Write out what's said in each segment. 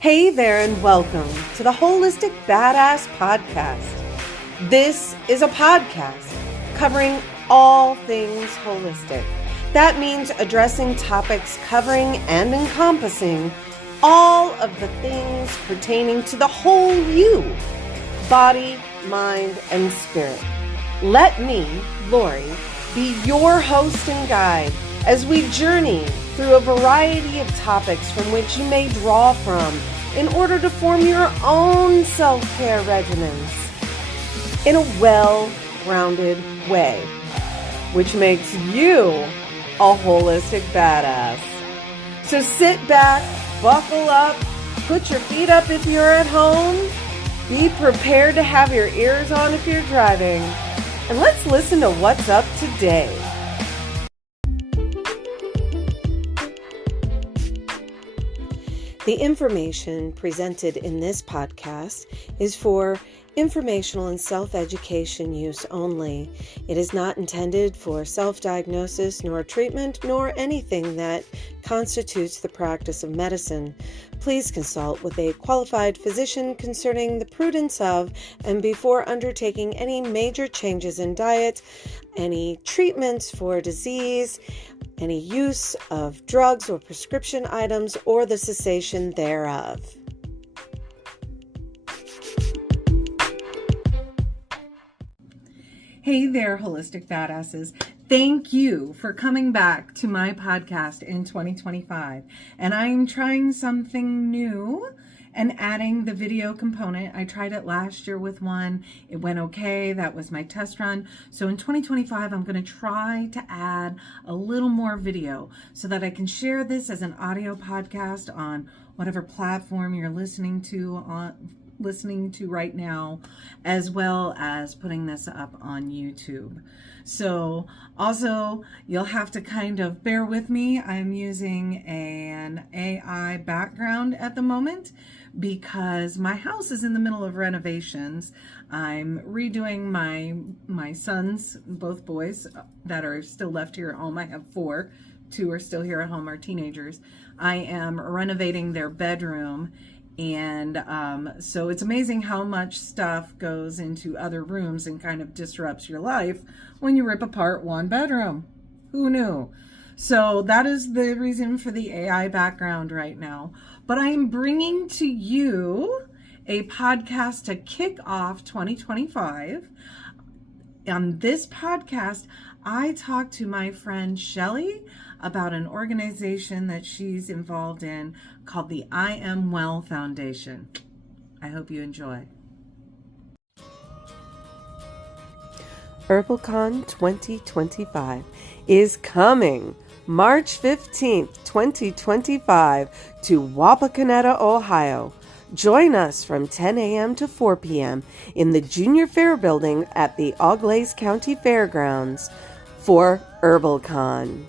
Hey there and welcome to the Wholistic Badass Podcast. This is a podcast covering all things holistic. That means addressing topics covering and encompassing all of the things pertaining to the whole you, body, mind, and spirit. Let me, Lori, be your host and guide as we journey through a variety of topics from which you may draw from in order to form your own self-care regimens in a well-rounded way, which makes you a holistic badass. So sit back, buckle up, put your feet up if you're at home, be prepared to have your ears on if you're driving, and let's listen to what's up today. The information presented in this podcast is for informational and self-education use only. It is not intended for self-diagnosis, nor treatment, nor anything that constitutes the practice of medicine. Please consult with a qualified physician concerning the prudence of and before undertaking any major changes in diet, any treatments for disease, any use of drugs or prescription items, or the cessation thereof. Hey there, Holistic Badasses. Thank you for coming back to my podcast in 2025. And I'm trying something new and adding the video component. I tried it last year with one. It went okay. That was my test run. So in 2025, I'm going to try to add a little more video so that I can share this as an audio podcast on whatever platform you're listening to right now, as well as putting this up on YouTube. So also, you'll have to kind of bear with me. I'm using an AI background at the moment because my house is in the middle of renovations. I'm redoing my sons, both boys that are still left here at home. I have 4. 2 are still here at home, are teenagers. I am renovating their bedroom. And so it's amazing how much stuff goes into other rooms and kind of disrupts your life when you rip apart one bedroom. Who knew? So that is the reason for the AI background right now. But I am bringing to you a podcast to kick off 2025. On this podcast, I talked to my friend Shelly about an organization that she's involved in called the I Am Well Foundation. I hope you enjoy. HerbalCon 2025 is coming March 15th, 2025 to Wapakoneta, Ohio. Join us from 10 a.m. to 4 p.m. in the Junior Fair Building at the Auglaize County Fairgrounds for HerbalCon.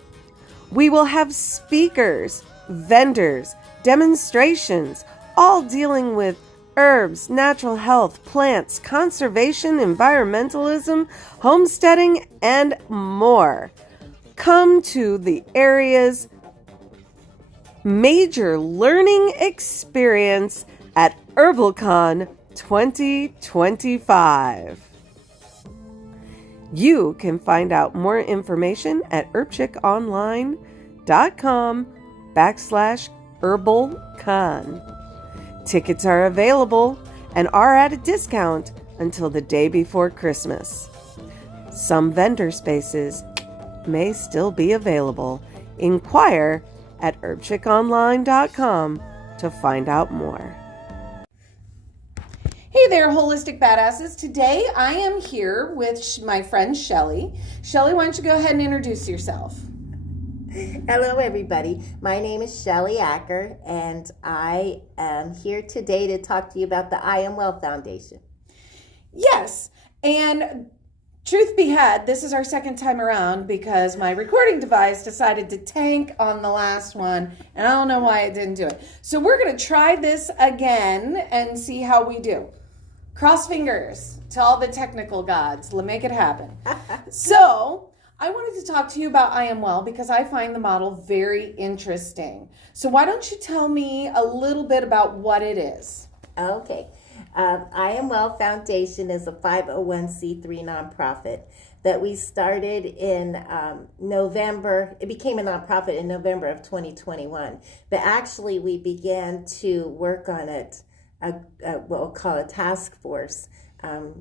We will have speakers, vendors, demonstrations, all dealing with herbs, natural health, plants, conservation, environmentalism, homesteading, and more. Come to the area's major learning experience at HerbalCon 2025. You can find out more information at herbchickonline.com/HerbalCon. Tickets are available and are at a discount until the day before Christmas. Some vendor spaces may still be available. Inquire at herbchickonline.com to find out more. Hey there, Holistic Badasses. Today I am here with my friend Shelly. Shelly, why don't you go ahead and introduce yourself? Hello, everybody. My name is Shelly Acker, and I am here today to talk to you about the I Am Well Foundation. Yes, and truth be had, this is our second time around because my recording device decided to tank on the last one, and I don't know why it didn't do it. So we're going to try this again and see how we do. Cross fingers to all the technical gods. Let's make it happen. So I wanted to talk to you about I Am Well because I find the model very interesting. So why don't you tell me a little bit about what it is? Okay. I Am Well Foundation is a 501c3 nonprofit that we started in November. It became a nonprofit in November of 2021. But actually, we began to work on it, what we'll call a task force,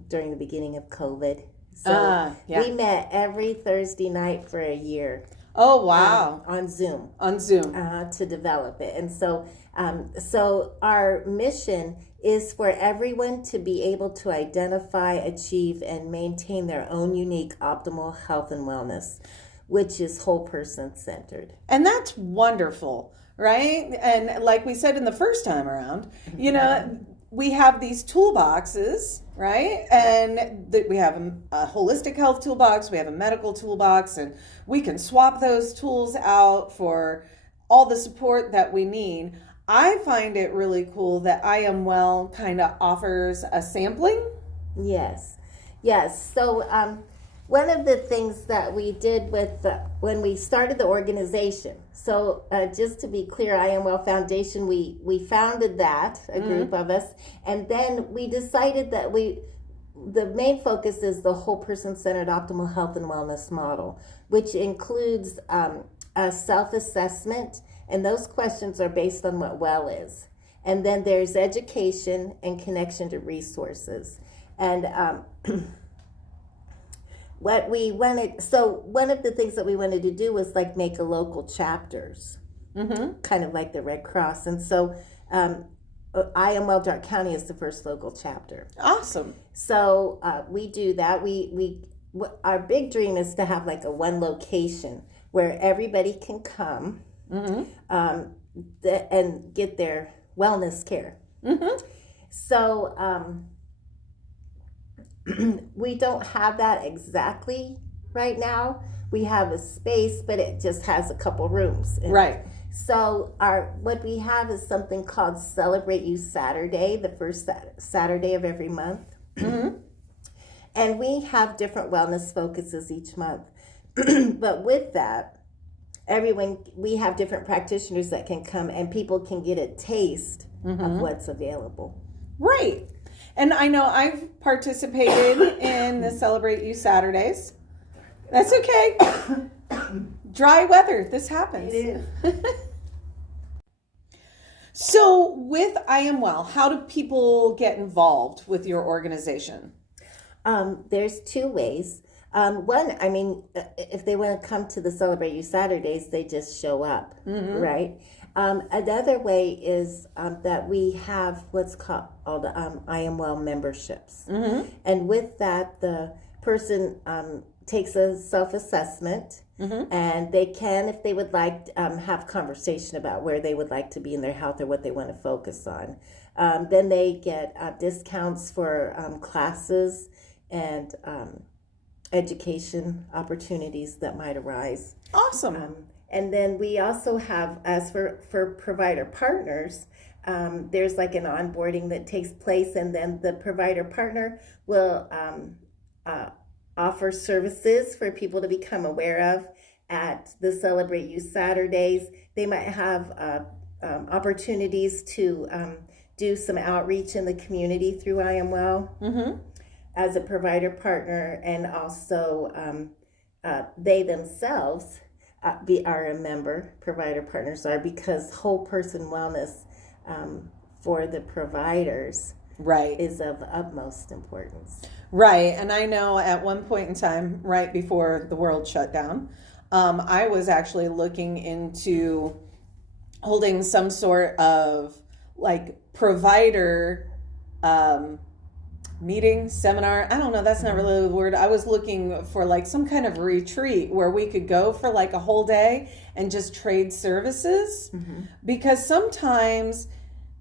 during the beginning of COVID. So we met every Thursday night for a year. Oh, wow. On Zoom. To develop it. And so our mission is for everyone to be able to identify, achieve, and maintain their own unique optimal health and wellness, which is whole person centered. And that's wonderful, right? And like we said in the first time around, we have these toolboxes, right? And we have a holistic health toolbox, we have a medical toolbox, and we can swap those tools out for all the support that we need. I find it really cool that I Am Well kind of offers a sampling. Yes. So one of the things that we did when we started the organization, so just to be clear, I Am Well Foundation, we founded that, a group of us, and then we decided that the main focus is the whole person-centered optimal health and wellness model, which includes a self-assessment, and those questions are based on what well is. And then there's education and connection to resources. And what we wanted, so one of the things that we wanted to do was like make a local chapters, kind of like the Red Cross. And so I Am Well Dark County is the first local chapter. Awesome. So we do that. Our big dream is to have like a one location where everybody can come and get their wellness care. So we don't have that exactly right now. We have a space, but it just has a couple rooms. Right. So what we have is something called Celebrate You Saturday, the first Saturday of every month. And we have different wellness focuses each month. But with that, we have different practitioners that can come and people can get a taste of what's available. Right. And I know I've participated in the Celebrate You Saturdays. That's okay. Dry weather. This happens. It is. So with I Am Well, how do people get involved with your organization? There's two ways. One, I mean, if they want to come to the Celebrate You Saturdays, they just show up, right? Another way is that we have what's called I Am Well memberships. And with that, the person takes a self-assessment, and they can, if they would like, have conversation about where they would like to be in their health or what they want to focus on. Then they get discounts for classes and education opportunities that might arise. Awesome. And then we also have, as for provider partners, there's like an onboarding that takes place, and then the provider partner will offer services for people to become aware of at the Celebrate You Saturdays. They might have opportunities to do some outreach in the community through I Am Well as a provider partner, and also they themselves are a member. Provider partners are, because whole person wellness for the providers is of utmost importance. Right. And I know at one point in time, right before the world shut down, I was actually looking into holding some sort of like provider meeting, seminar. I don't know. That's not really the word. I was looking for like some kind of retreat where we could go for like a whole day and just trade services, because sometimes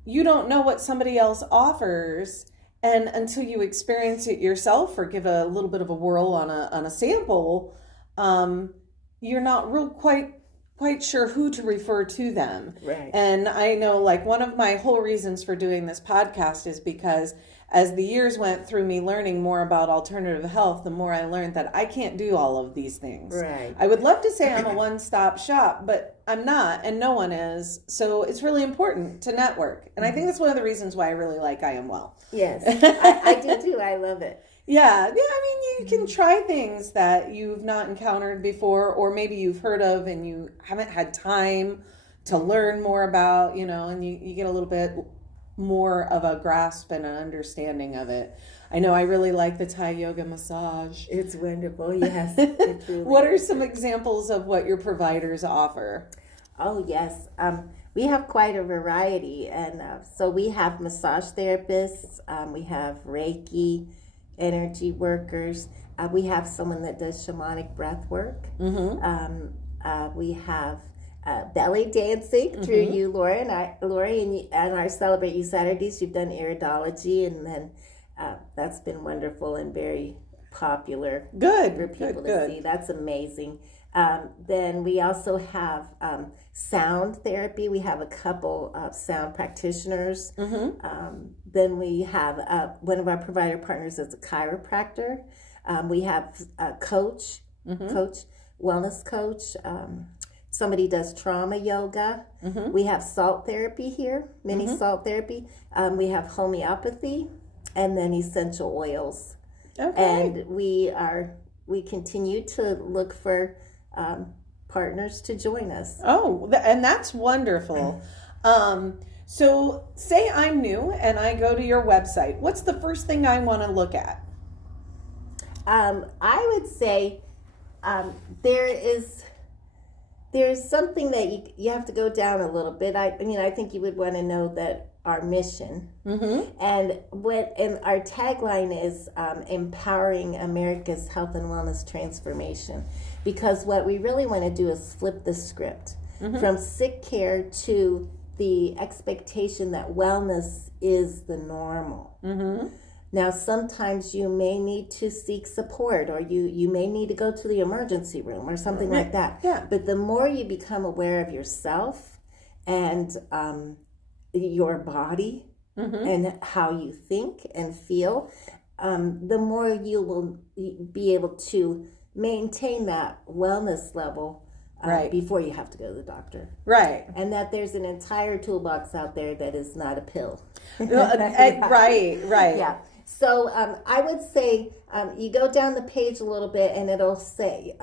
you don't know what somebody else offers, and until you experience it yourself or give a little bit of a whirl on a sample, you're not real quite sure who to refer to them. Right. And I know, like, one of my whole reasons for doing this podcast is because as the years went through me learning more about alternative health, the more I learned that I can't do all of these things. Right. I would love to say I'm a one-stop shop, but I'm not, and no one is. So it's really important to network. And I think that's one of the reasons why I really like I Am Well. Yes, I do too. I love it. Yeah. I mean, you can try things that you've not encountered before, or maybe you've heard of and you haven't had time to learn more about, and you get a little bit more of a grasp and an understanding of it. I know I really like the Thai yoga massage. It's wonderful, yes. It's really What are some examples of what your providers offer? Oh, yes. We have quite a variety. And so we have massage therapists, we have Reiki, energy workers. We have someone that does shamanic breath work. We have belly dancing through you, Lori, and our Celebrate You Saturdays. You've done iridology, and then that's been wonderful and very popular for people to see. That's amazing. Then we also have sound therapy. We have a couple of sound practitioners. Then we have one of our provider partners is a chiropractor. We have a coach, wellness coach. Somebody does trauma yoga. We have salt therapy here, mini salt therapy. We have homeopathy, and then essential oils. Okay. And we continue to look for partners to join us. Oh, and that's wonderful. So say I'm new and I go to your website. What's the first thing I want to look at? I would say there's something that you have to go down a little bit. I think you would want to know that our mission and our tagline is empowering America's health and wellness transformation, because what we really want to do is flip the script from sick care to the expectation that wellness is the normal. Now, sometimes you may need to seek support, or you may need to go to the emergency room or something like that. Yeah. But the more you become aware of yourself and your body and how you think and feel, the more you will be able to maintain that wellness level before you have to go to the doctor. Right. And that there's an entire toolbox out there that is not a pill. Right. Yeah. So I would say you go down the page a little bit and it'll say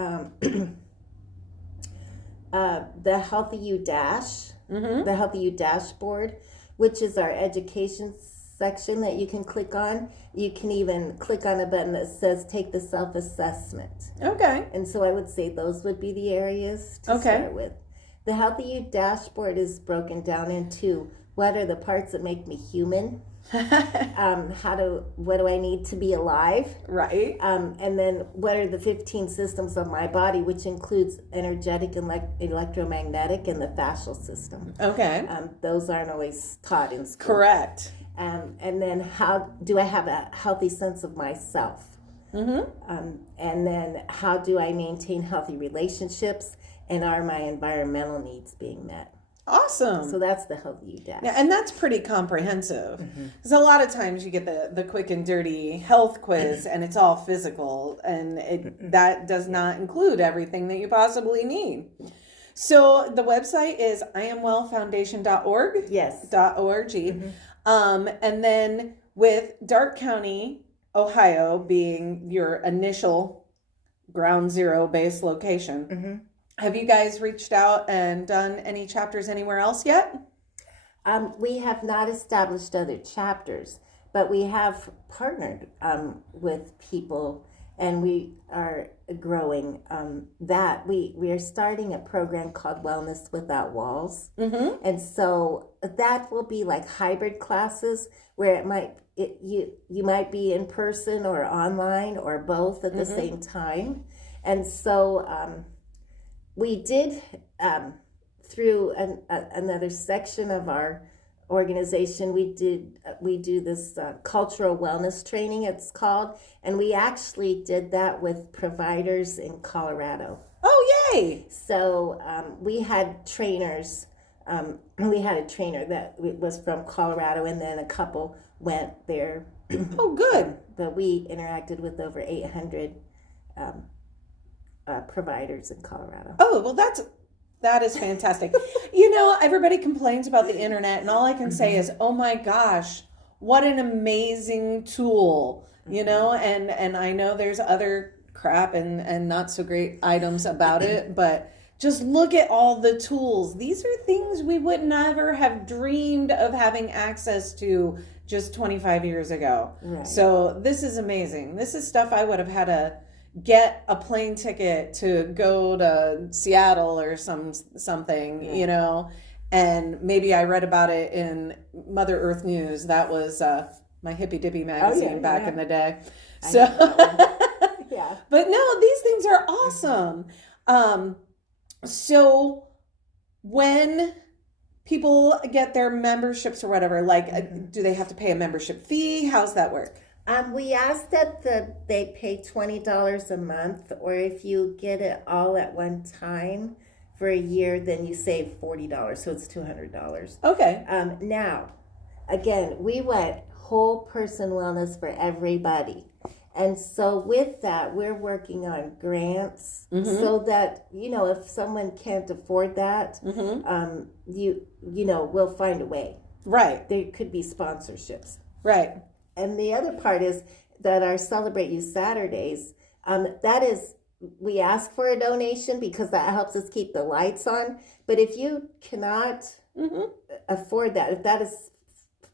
the Healthy You Dash, the Healthy You Dashboard, which is our education section that you can click on. You can even click on a button that says take the self-assessment. Okay. And so I would say those would be the areas to start with. The Healthy You Dashboard is broken down into what are the parts that make me human? What do I need to be alive? Right. And then what are the 15 systems of my body, which includes energetic, electromagnetic, and the fascial system. Okay. Those aren't always taught in school. Correct. And then how do I have a healthy sense of myself? And then how do I maintain healthy relationships, and are my environmental needs being met? Awesome. So that's the Healthy You Dash. Yeah, and that's pretty comprehensive. Because a lot of times you get the quick and dirty health quiz and it's all physical, and that does not include everything that you possibly need. So the website is iamwellfoundation.org. Yes. .org. And then with Darke County, Ohio being your initial ground zero base location, have you guys reached out and done any chapters anywhere else yet? We have not established other chapters, but we have partnered with people, and we are growing that. We are starting a program called Wellness Without Walls. And so that will be like hybrid classes where you might be in person or online or both at the same time. And so we did, through another section of our organization, we do this cultural wellness training, it's called, and we actually did that with providers in Colorado. Oh, yay! So we had trainers we had a trainer that was from Colorado, and then a couple went there. Oh, good. But we interacted with over 800 providers in Colorado. Oh, well, that is fantastic. Everybody complains about the internet, and all I can say is, oh my gosh, what an amazing tool, and I know there's other crap and not so great items about it, but just look at all the tools. These are things we would never have dreamed of having access to just 25 years ago. Right. So this is amazing. This is stuff I would have had to get a plane ticket to go to Seattle or something, Yeah. And maybe I read about it in Mother Earth News. That was my hippy dippy magazine back in the day. So, yeah. But no, these things are awesome. So when people get their memberships or whatever, do they have to pay a membership fee? How's that work? We ask that they pay $20 a month, or if you get it all at one time for a year, then you save $40, so it's $200. Okay. Now, again, we went whole person wellness for everybody. And so with that, we're working on grants so that, if someone can't afford that, we'll find a way. Right. There could be sponsorships. Right. And the other part is that our Celebrate You Saturdays, that is, we ask for a donation because that helps us keep the lights on. But if you cannot afford that, if that is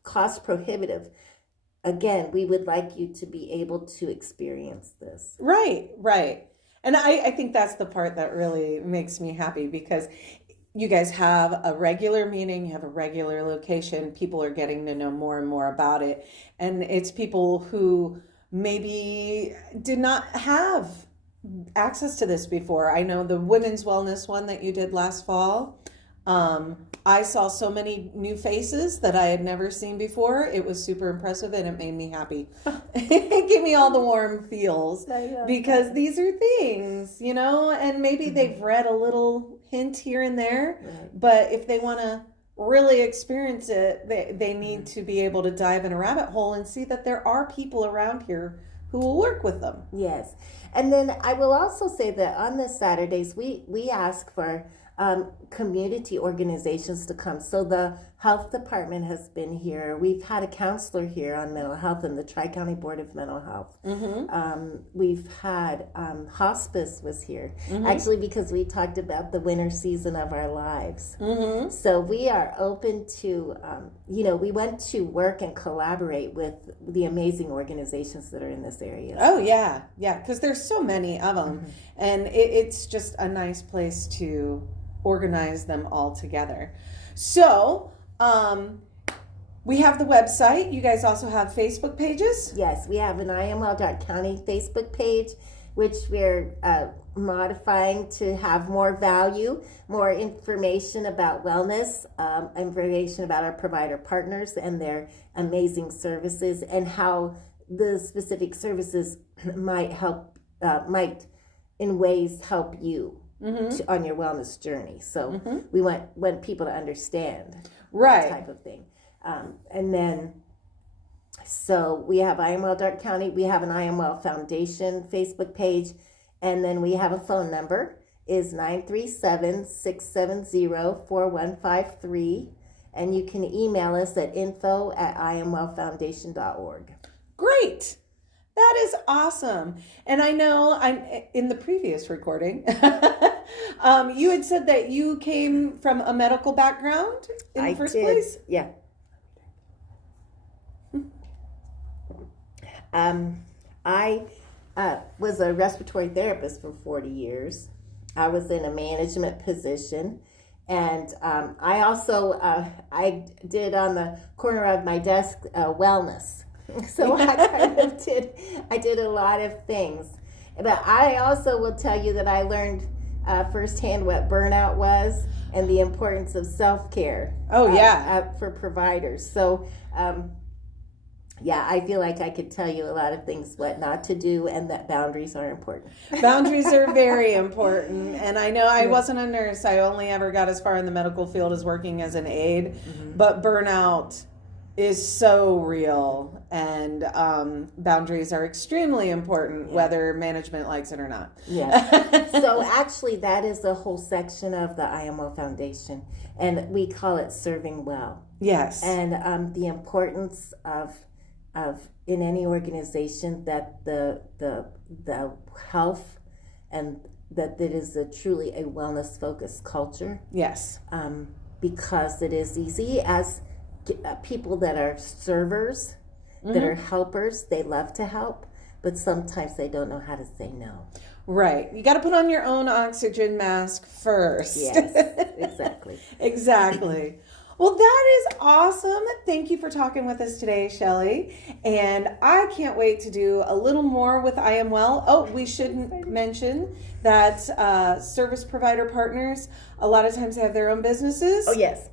cost prohibitive, again, we would like you to be able to experience this. Right. And I think that's the part that really makes me happy, because you guys have a regular meeting, you have a regular location, people are getting to know more and more about it. And it's people who maybe did not have access to this before. I know the women's wellness one that you did last fall. I saw so many new faces that I had never seen before. It was super impressive, and it made me happy. It gave me all the warm feels, because these are things, and maybe they've read a little hint here and there, but if they want to really experience it, they need to be able to dive in a rabbit hole and see that there are people around here who will work with them. Yes. And then I will also say that on the Saturdays, we ask for community organizations to come. So the health department has been here. We've had a counselor here on mental health in the Tri-County Board of Mental Health. We've had hospice was here, actually, because we talked about the winter season of our lives. So we are open to, we want to work and collaborate with the amazing organizations that are in this area. Oh, yeah, because there's so many of them. And it's just a nice place to organize them all together. So, we have the website. You guys also have Facebook pages? Yes, we have an IamWell.County Facebook page, which we're modifying to have more value, more information about wellness, information about our provider partners and their amazing services, and how the specific services might help, might in ways help you on your wellness journey. So we want people to understand that type of thing. And then, so we have IamWell County, we have an IamWell Foundation Facebook page, and then we have a phone number, is 937-670-4153, and you can email us at info@IamWellFoundation.org. Great. That is awesome. And I know in the previous recording, you had said that you came from a medical background in the first place? Yeah. I was a respiratory therapist for 40 years. I was in a management position. And I also, I did on the corner of my desk wellness. So I did a lot of things. But I also will tell you that I learned firsthand what burnout was and the importance of self-care. Oh, yeah. For providers. So Yeah, I feel like I could tell you a lot of things what not to do, and that boundaries are important. Boundaries are very important. And I know I wasn't a nurse. I only ever got as far in the medical field as working as an aide. But burnout is so real, and boundaries are extremely important, whether management likes it or not. Yes. So actually, that is a whole section of the I Am Well Foundation, and we call it Serving Well. Yes. And the importance of in any organization that the health, and that it is truly a wellness focused culture. Yes. Because it is easy as people that are servers, that are helpers, they love to help, but sometimes they don't know how to say no. Right. You got to put on your own oxygen mask first. Yes, exactly. Exactly. Well, that is awesome. Thank you for talking with us today, Shelly. And I can't wait to do a little more with I Am Well. Oh, we shouldn't mention that service provider partners, a lot of times have their own businesses. Oh, yes.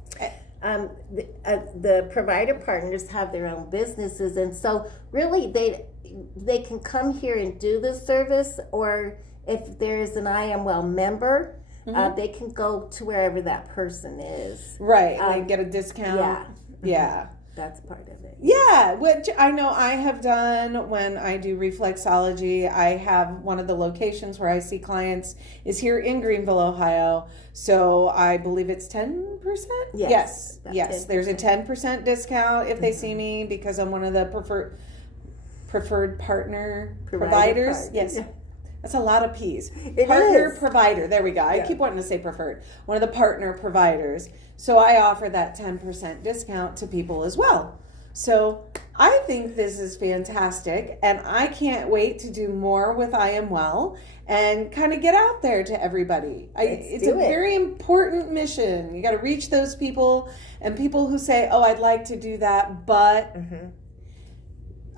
The provider partners have their own businesses, and so really they can come here and do the service, or if there's an I Am Well member, they can go to wherever that person is. Right, they get a discount. Yeah. Yeah. That's part of it. Yeah, which I know I have done when I do reflexology. I have one of the locations where I see clients is here in Greenville, Ohio. So I believe it's 10%? Yes. Yes. 10%. There's a 10% discount if they see me, because I'm one of the preferred partner providers. Yes. That's a lot of P's. Partner provider. There we go. I keep wanting to say preferred. One of the partner providers. So I offer that 10% discount to people as well. So I think this is fantastic, and I can't wait to do more with I Am Well and kind of get out there to everybody. It's a very important mission. You got to reach those people, and people who say, oh, I'd like to do that, but...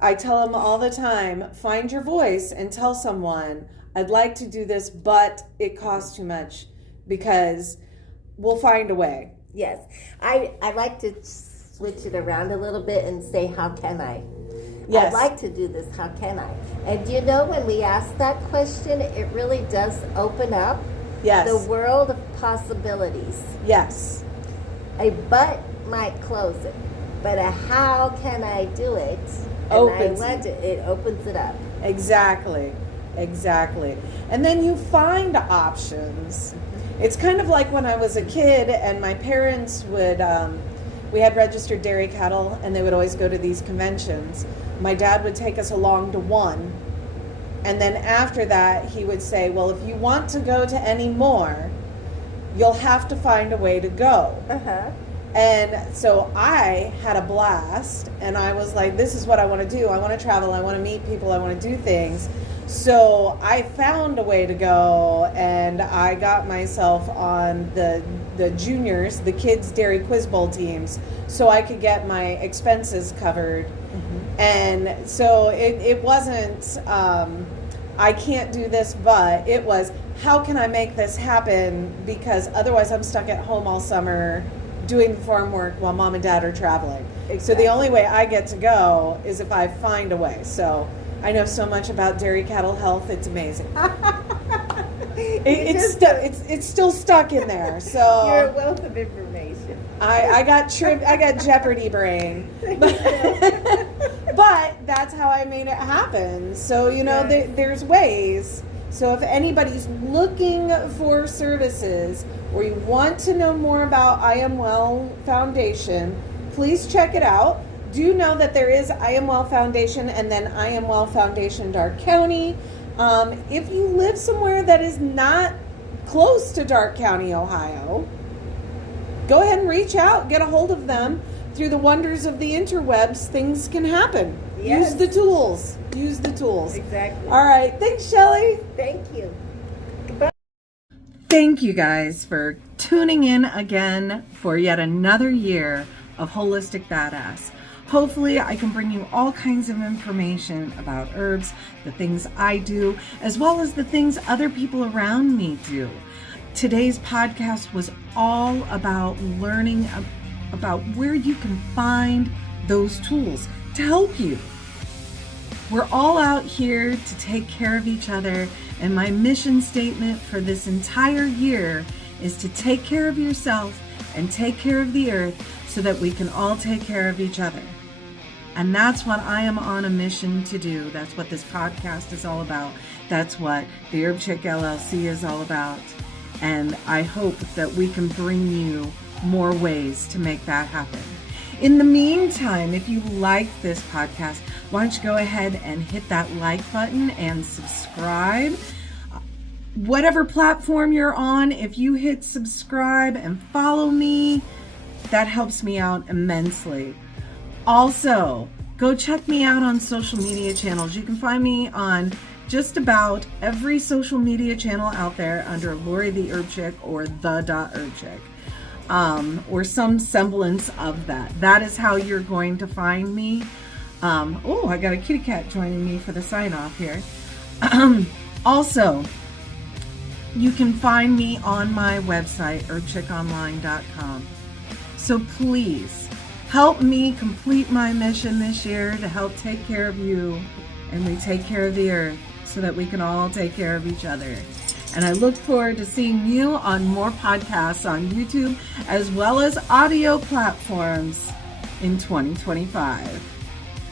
I tell them all the time, find your voice and tell someone, I'd like to do this, but it costs too much, because we'll find a way. Yes. I like to switch it around a little bit and say, how can I? Yes. I'd like to do this, how can I? And when we ask that question, it really does open up the world of possibilities. Yes. A but might close it, but a how can I do it? It opens it up. Exactly. And then you find options. It's kind of like when I was a kid and my parents would, we had registered dairy cattle, and they would always go to these conventions. My dad would take us along to one, and then after that he would say, well, if you want to go to any more, you'll have to find a way to go. And so I had a blast, and I was like, this is what I want to do. I want to travel. I want to meet people. I want to do things. So I found a way to go, and I got myself on the juniors, the kids' dairy quiz bowl teams, so I could get my expenses covered. And so it wasn't, I can't do this, but it was, how can I make this happen? Because otherwise I'm stuck at home all summer doing farm work while mom and dad are traveling. So the only way I get to go is if I find a way. So I know so much about dairy cattle health. It's amazing. It's still stuck in there. So you're a wealth of information. I got Jeopardy brain, but that's how I made it happen. So there's ways. So if anybody's looking for services, or you want to know more about I Am Well Foundation, please check it out. Do know that there is I Am Well Foundation, and then I Am Well Foundation Dark County. If you live somewhere that is not close to Dark County, Ohio, go ahead and reach out, get a hold of them. Through the wonders of the interwebs, things can happen. Use the tools. Exactly. All right. Thanks, Shelly. Thank you. Thank you guys for tuning in again for yet another year of Holistic Badass. Hopefully I can bring you all kinds of information about herbs, the things I do, as well as the things other people around me do. Today's podcast was all about learning about where you can find those tools to help you. We're all out here to take care of each other, and my mission statement for this entire year is to take care of yourself and take care of the earth so that we can all take care of each other. And that's what I am on a mission to do. That's what this podcast is all about. That's what the Herb Chick LLC is all about. And I hope that we can bring you more ways to make that happen. In the meantime, if you like this podcast, why don't you go ahead and hit that like button and subscribe. Whatever platform you're on, if you hit subscribe and follow me, that helps me out immensely. Also, go check me out on social media channels. You can find me on just about every social media channel out there under Lori the Herb Chick or the.herbchick. Or some semblance of that. That is how you're going to find me. I got a kitty cat joining me for the sign off here. Also, you can find me on my website, herbchickonline.com. So please help me complete my mission this year to help take care of you, and we take care of the earth so that we can all take care of each other. And I look forward to seeing you on more podcasts on YouTube as well as audio platforms in 2025.